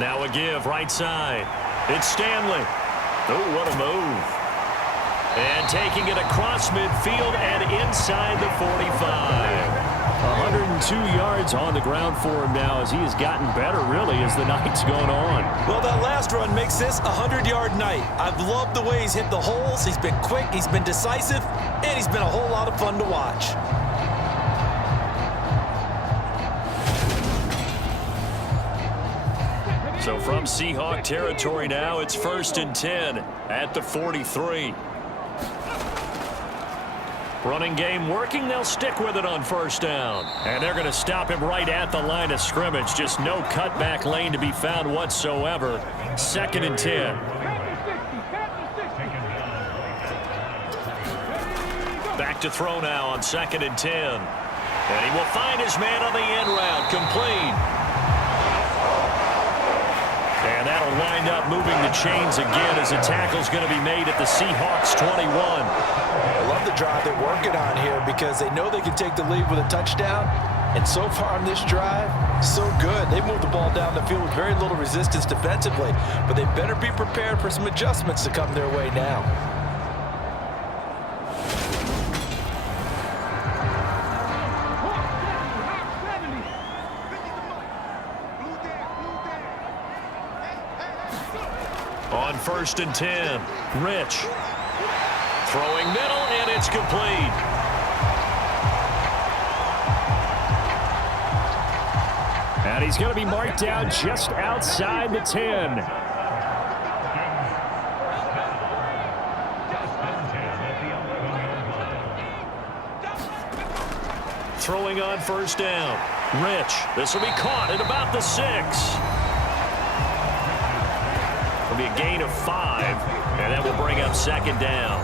Now a give right side. It's Stanley. Oh, what a move. And taking it across midfield and inside the 45. 102 yards on the ground for him now as he has gotten better, really, as the night's going on. Well, that last run makes this a 100-yard night. I've loved the way he's hit the holes. He's been quick, he's been decisive, and he's been a whole lot of fun to watch. So from Seahawk territory now, it's 1st and 10 at the 43. Running game working. They'll stick with it on 1st down. And they're going to stop him right at the line of scrimmage. Just no cutback lane to be found whatsoever. 2nd and 10. Back to throw now on 2nd and 10. And he will find his man on the end route. Complete. And that'll wind up moving the chains again as a tackle's going to be made at the Seahawks 21. I love the drive they're working on here because they know they can take the lead with a touchdown. And so far on this drive, so good. They moved the ball down the field with very little resistance defensively. But they better be prepared for some adjustments to come their way now. On 1st and 10, Rich. Throwing middle, and it's complete. And he's going to be marked down just outside the 10. Throwing on 1st down. Rich. This will be caught at about the 6. It'll be a gain of 5, and that will bring up 2nd down.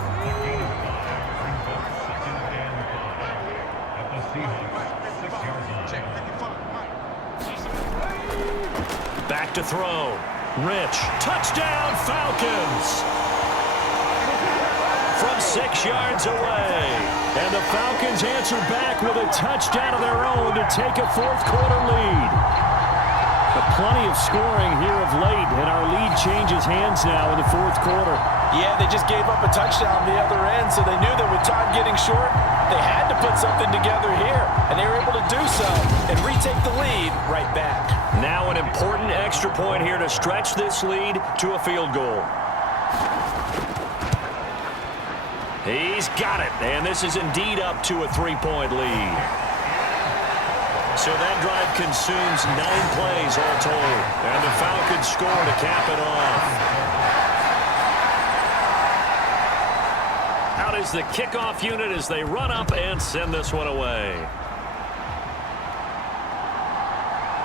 Back to throw. Rich. Touchdown, Falcons! From 6 yards away. And the Falcons answer back with a touchdown of their own to take a 4th quarter lead. Plenty of scoring here of late, and our lead changes hands now in the 4th quarter. Yeah, they just gave up a touchdown on the other end, so they knew that with time getting short, they had to put something together here, and they were able to do so and retake the lead right back. Now an important extra point here to stretch this lead to a field goal. He's got it, and this is indeed up to a 3-point lead. So that drive consumes 9 plays all told. And the Falcons score to cap it off. Out is the kickoff unit as they run up and send this one away.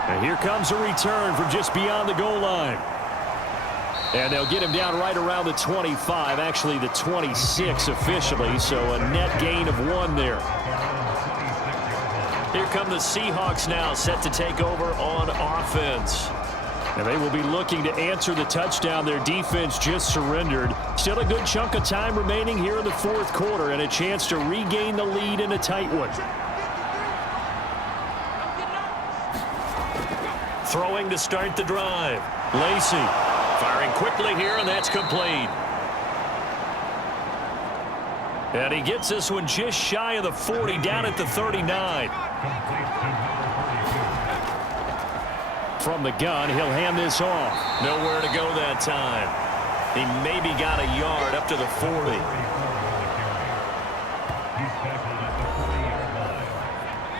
And here comes a return from just beyond the goal line. And they'll get him down right around the 25, actually the 26 officially, so a net gain of 1 there. Here come the Seahawks now, set to take over on offense. And they will be looking to answer the touchdown their defense just surrendered. Still a good chunk of time remaining here in the 4th quarter and a chance to regain the lead in a tight one. Throwing to start the drive. Lacey firing quickly here, and that's complete. And he gets this one just shy of the 40, down at the 39. From the gun, he'll hand this off. Nowhere to go that time. He maybe got a yard up to the 40.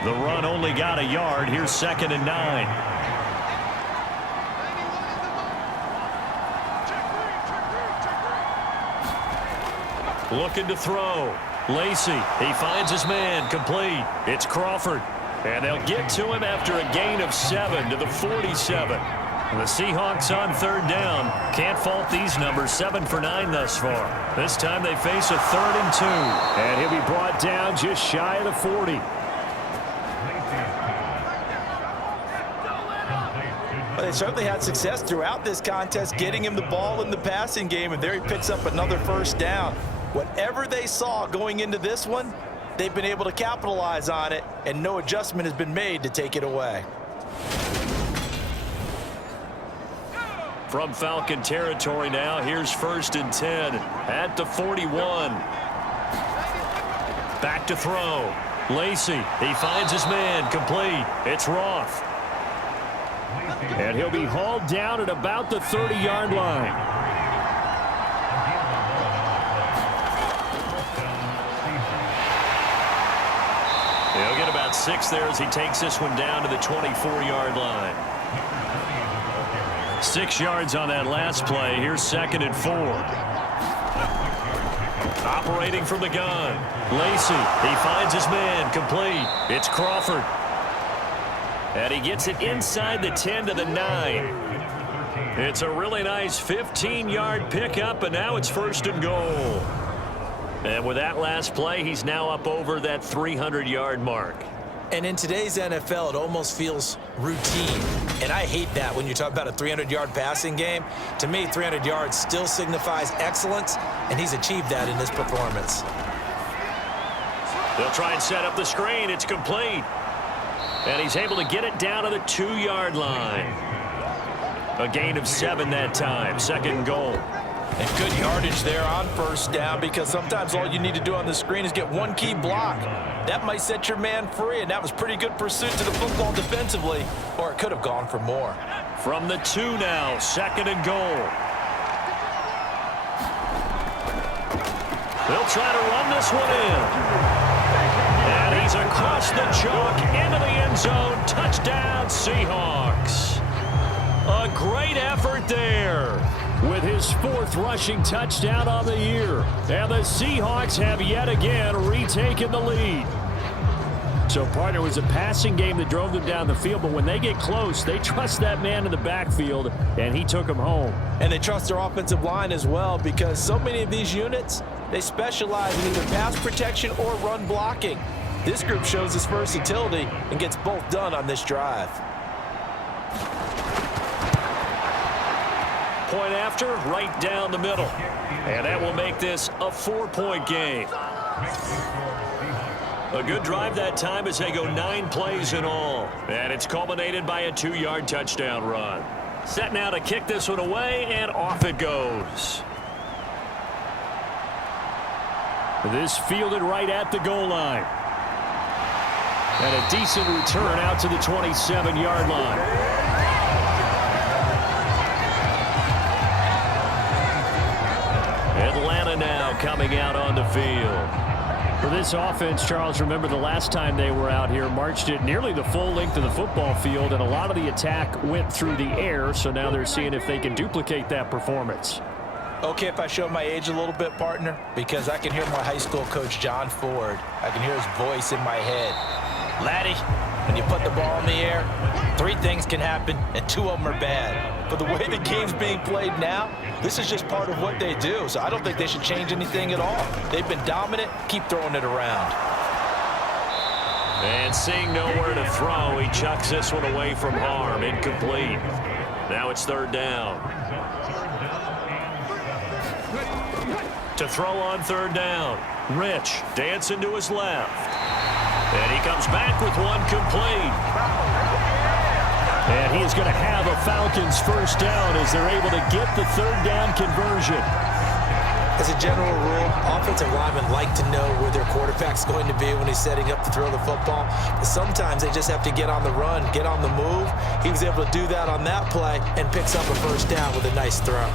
The run only got a yard. Here's 2nd and 9. Looking to throw. Lacey, he finds his man, complete. It's Crawford. And they'll get to him after a gain of 7 to the 47. And the Seahawks on 3rd down. Can't fault these numbers, 7 for 9 thus far. This time they face a 3rd and 2. And he'll be brought down just shy of the 40. Well, they certainly had success throughout this contest, getting him the ball in the passing game, and there he picks up another 1st down. Whatever they saw going into this one, they've been able to capitalize on it, and no adjustment has been made to take it away. From Falcon territory now, here's 1st and 10 at the 41. Back to throw. Lacy, he finds his man, complete. It's Roth. And he'll be hauled down at about the 30-yard line. He'll get about 6 there as he takes this one down to the 24-yard line. 6 yards on that last play. Here's 2nd and 4. Operating from the gun. Lacy, he finds his man, complete. It's Crawford. And he gets it inside the 10 to the 9. It's a really nice 15-yard pickup, and now it's 1st and goal. And with that last play, he's now up over that 300-yard mark. And in today's NFL, it almost feels routine. And I hate that when you talk about a 300-yard passing game. To me, 300 yards still signifies excellence, and he's achieved that in this performance. They'll try and set up the screen. It's complete. And he's able to get it down to the 2-yard line. A gain of 7 that time. 2nd and goal. And good yardage there on 1st down, because sometimes all you need to do on the screen is get one key block. That might set your man free, and that was pretty good pursuit to the football defensively, or it could have gone for more. From the 2 now, 2nd and goal. They'll try to run this one in. And he's across the chalk into the end zone. Touchdown, Seahawks. A great effort there with his 4th rushing touchdown on the year. And the Seahawks have yet again retaken the lead. So, partner, it was a passing game that drove them down the field, but when they get close, they trust that man in the backfield, and he took him home. And they trust their offensive line as well, because so many of these units, they specialize in either pass protection or run blocking. This group shows its versatility and gets both done on this drive. Point after, right down the middle. And that will make this a 4-point game. A good drive that time as they go 9 plays in all. And it's culminated by a 2-yard touchdown run. Set now to kick this one away, and off it goes. This fielded right at the goal line. And a decent return out to the 27-yard line. Atlanta now coming out on the field. For this offense, Charles, remember the last time they were out here, marched it nearly the full length of the football field, and a lot of the attack went through the air, so now they're seeing if they can duplicate that performance. Okay, if I show my age a little bit, partner, because I can hear my high school coach, John Ford. I can hear his voice in my head. Laddie, when you put the ball in the air, 3 things can happen, and 2 of them are bad. But the way the game's being played now, this is just part of what they do, so I don't think they should change anything at all. They've been dominant. Keep throwing it around. And seeing nowhere to throw, he chucks this one away from harm. Incomplete. Now it's 3rd down. To throw on 3rd down. Rich dancing to his left. And he comes back with one complete. And he is going to have a Falcons 1st down as they're able to get the 3rd down conversion. As a general rule, offensive linemen like to know where their quarterback's going to be when he's setting up to throw the football. But sometimes they just have to get on the run, get on the move. He was able to do that on that play and picks up a 1st down with a nice throw.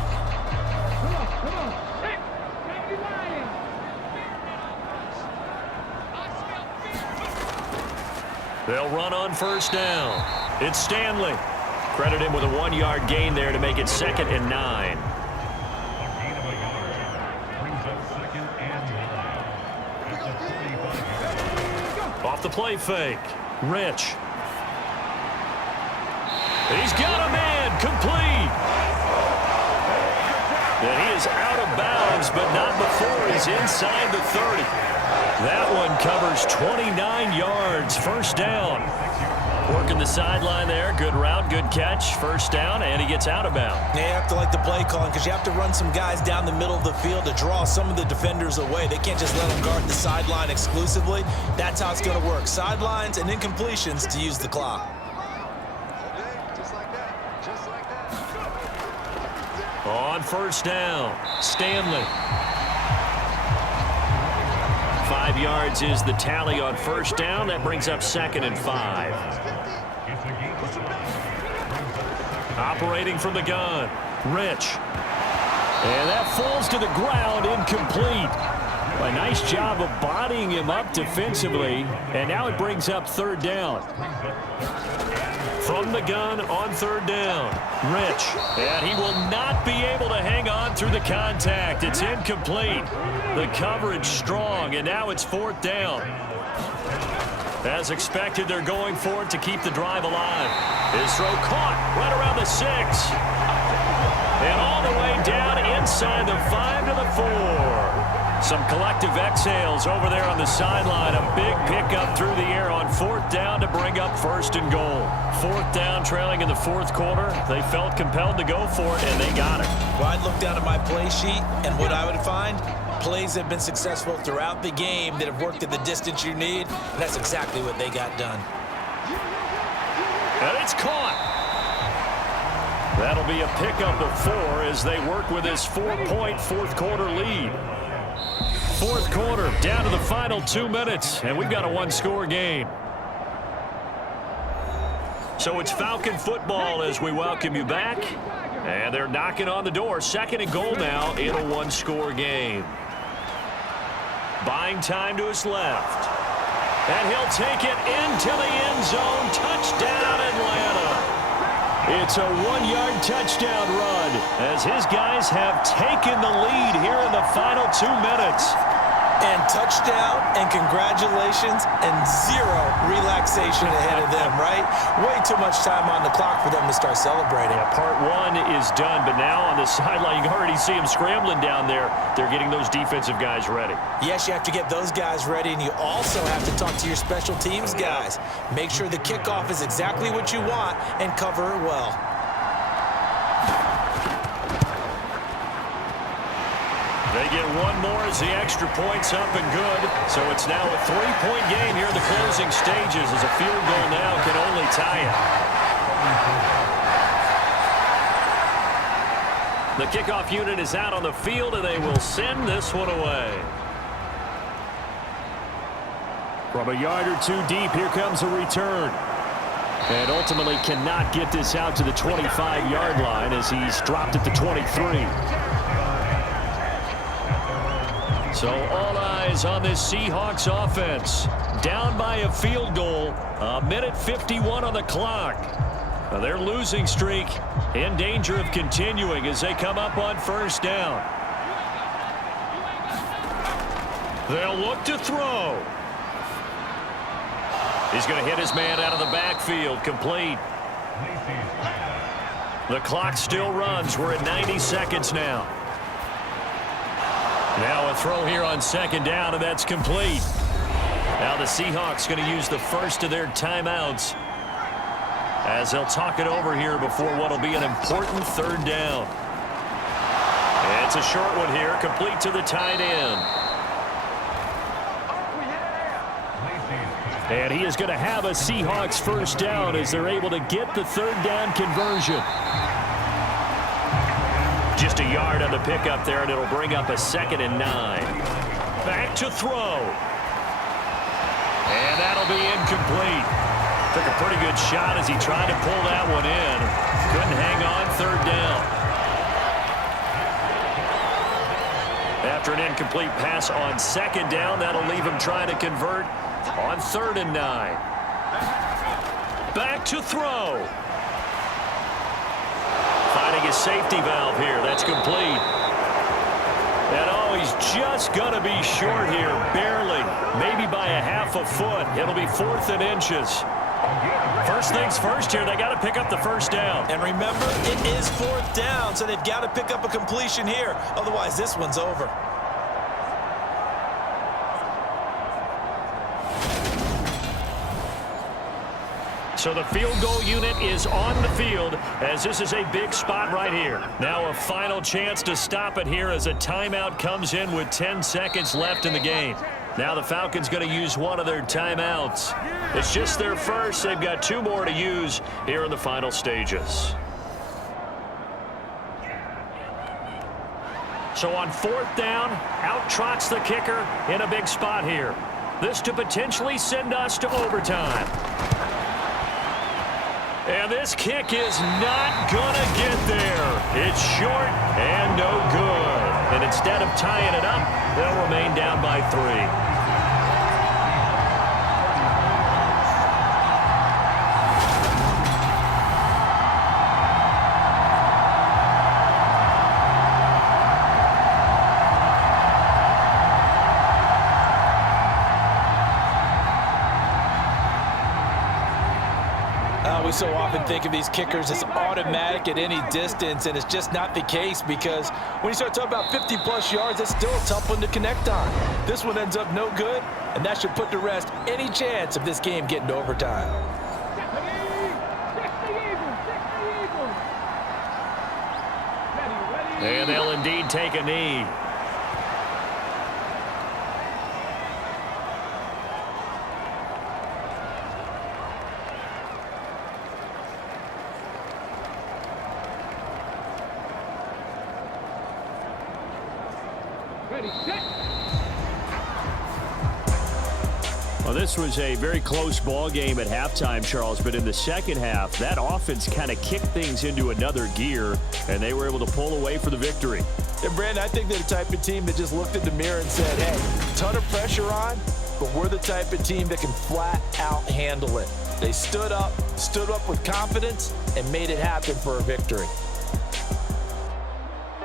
They'll run on 1st down. It's Stanley. Credit him with a 1-yard gain there to make it 2nd and 9. Off the play fake. Rich. He's got a man. Complete. And he is out of bounds, but not before he's inside the 30. That one covers 29 yards. 1st down. Working the sideline there. Good route, good catch. 1st down, and he gets out of bounds. You have to like the play calling because you have to run some guys down the middle of the field to draw some of the defenders away. They can't just let them guard the sideline exclusively. That's how it's going to work. Sidelines and incompletions to use the clock. On first down, Stanley. 5 yards is the tally on first down. That brings up 2nd and 5. Operating from the gun, Rich. And that falls to the ground, incomplete. A nice job of bodying him up defensively. And now it brings up 3rd down. From the gun on 3rd down, Rich. And he will not be able to hang on through the contact. It's incomplete. The coverage strong, and now it's 4th down. As expected, they're going for it to keep the drive alive. His throw caught right around the 6. And all the way down inside the 5 to the 4. Some collective exhales over there on the sideline. A big pickup through the air on 4th down to bring up 1st and goal. 4th down, trailing in the 4th quarter. They felt compelled to go for it, and they got it. Well, I'd look down at my play sheet, and what I would find, plays have been successful throughout the game that have worked at the distance you need, and that's exactly what they got done. And it's caught. That'll be a pickup of 4 as they work with this 4-point 4th quarter lead. 4th quarter, down to the final 2 minutes, and we've got a 1-score game. So it's Falcon football as we welcome you back. And they're knocking on the door. 2nd and goal now in a 1-score game. Buying time to his left. And he'll take it into the end zone. Touchdown, Atlanta. It's a 1-yard touchdown run as his guys have taken the lead here in the final 2 minutes. And touchdown, and congratulations, and 0 relaxation ahead of them, right? Way too much time on the clock for them to start celebrating. Yeah, part 1 is done, but now on the sideline, you can already see them scrambling down there. They're getting those defensive guys ready. Yes, you have to get those guys ready, and you also have to talk to your special teams guys. Make sure the kickoff is exactly what you want and cover it well. They get one more as the extra point's up and good. So it's now a 3-point game here in the closing stages as a field goal now can only tie it. The kickoff unit is out on the field, and they will send this one away. From a yard or 2 deep, here comes a return. And ultimately cannot get this out to the 25-yard line as he's dropped at the 23. So all eyes on this Seahawks offense. Down by a field goal. 1:51 on the clock. Now their losing streak in danger of continuing as they come up on first down. They'll look to throw. He's going to hit his man out of the backfield. Complete. The clock still runs. We're at 90 seconds now. Now a throw here on 2nd down, and that's complete. Now the Seahawks going to use the first of their timeouts as they'll talk it over here before what will be an important 3rd down. It's a short one here, complete to the tight end. And he is going to have a Seahawks first down as they're able to get the 3rd down conversion. Just a yard on the pickup there, and it'll bring up a 2nd and 9. Back to throw. And that'll be incomplete. Took a pretty good shot as he tried to pull that one in. Couldn't hang on 3rd down. After an incomplete pass on 2nd down, that'll leave him trying to convert on 3rd and 9. Back to throw. Finding his safety valve here. That's complete. And oh, he's just going to be short here, barely, maybe by a half a foot. It'll be 4th and inches. First things first here, they got to pick up the first down. And remember, it is 4th down, so they've got to pick up a completion here. Otherwise, this one's over. So the field goal unit is on the field as this is a big spot right here. Now a final chance to stop it here as a timeout comes in with 10 seconds left in the game. Now the Falcons going to use one of their timeouts. It's just their first. They've got 2 more to use here in the final stages. So on 4th down, out trots the kicker in a big spot here. This to potentially send us to overtime. And this kick is not going to get there. It's short and no good. And instead of tying it up, they'll remain down by 3. We so often think of these kickers as automatic at any distance, and it's just not the case because when you start talking about 50-plus yards, it's still a tough one to connect on. This one ends up no good, and that should put to rest any chance of this game getting to overtime. And they'll indeed take a knee. Well, this was a very close ball game at halftime, Charles, but in the second half, that offense kind of kicked things into another gear, and they were able to pull away for the victory. And Brandon, I think they're the type of team that just looked in the mirror and said, hey, ton of pressure on, but we're the type of team that can flat out handle it. They stood up with confidence, and made it happen for a victory.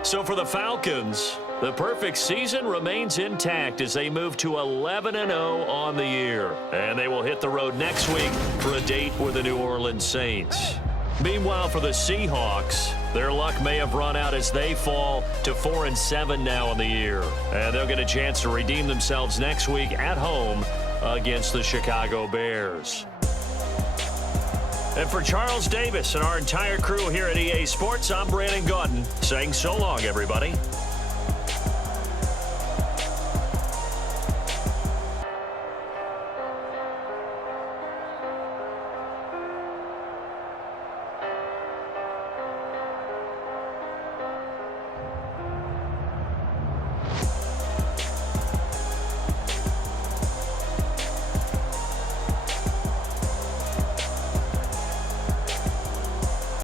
So for the Falcons, the perfect season remains intact as they move to 11-0 on the year. And they will hit the road next week for a date with the New Orleans Saints. Meanwhile, for the Seahawks, their luck may have run out as they fall to 4-7 now on the year. And they'll get a chance to redeem themselves next week at home against the Chicago Bears. And for Charles Davis and our entire crew here at EA Sports, I'm Brandon Gaudin saying so long, everybody.